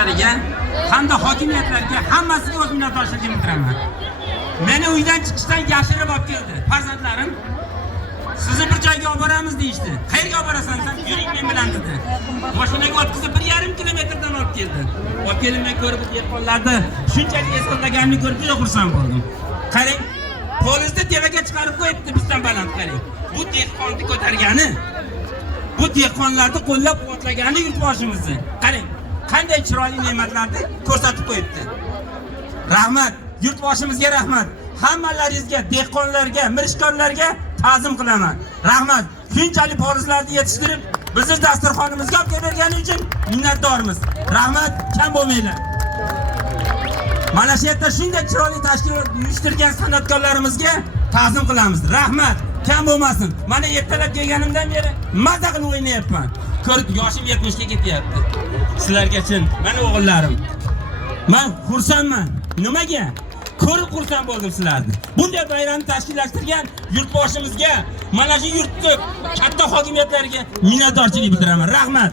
rahbarlariga hamda hokimiyatlarga hammasiga o'z minnatdorchiligimni bildiraman. Meni uydan chiqishdan yashirib olib keldi. Farzandlarim sizni bir joyga olib boramiz deyishdi. Qayerga olib borasan sen? Yuring men bilan dedi. Mashinaga o'tkazib 1,5 kilometrdan olib keldi. Olib kelib men ko'rib dehqonlarni shunchalik eslaganimni ko'rib juda xursand bo'ldim. Qarang, polizda tevaga chiqarib qo'yibdi bizdan baland qarang. Bu dehqonni ko'targani, bu dehqonlarni qo'llab-quvvatlagani yurtboshimizni. Qarang, qanday chiroyli ne'matlarni ko'rsatib qo'yibdi. Rahmat, yurtboshimizga rahmat. Hammalaringizga, dehqonlarga, mirishkorlarga ta'zim qilaman. Rahmat. Shunchalik polizlarni yetishtirib, bizni dasturxonimizga olib kelgani uchun minnatdormiz. Rahmat, kam bo'lmanglar. Mana shu yerda shunday chiroyli tashkilot uyushtirgan san'atkorlarimizga ta'zim qilamiz. Rahmat, kam bo'lmasin. Mana ertalab kelganimdan beri maza qilib o'ynayapman. Ko'rib, yoshim 70 ga ketyapti. Sizlarga chin, mana o'g'illarim. Men xursandman. Nimaga? Ko'rib xursand bo'ldim sizlarni. Bunday bayramni tashkillashtirgan yurtboshimizga, mana shu yurtni katta hokimiyatlariga minnatdorchilik bildiraman. Rahmat.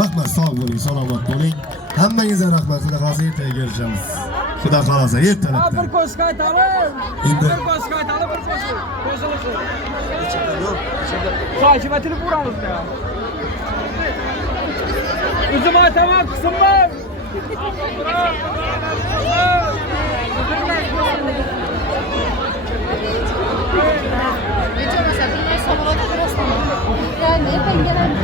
Rahmat, sog' bo'ling, salomat bo'ling. Hammangizga rahmat. Xudo xolasa ertaga ko'rishamiz. Xudo xolasa ertalabda. Bir qo'shiq aytamiz. Bir qo'shiq aytamiz, bir qo'shiq. Qo'shiq aytib uramiz ya. O'zim aytaman, qismim. Geçen mesela bir sabah da biraz yani hep engellendi.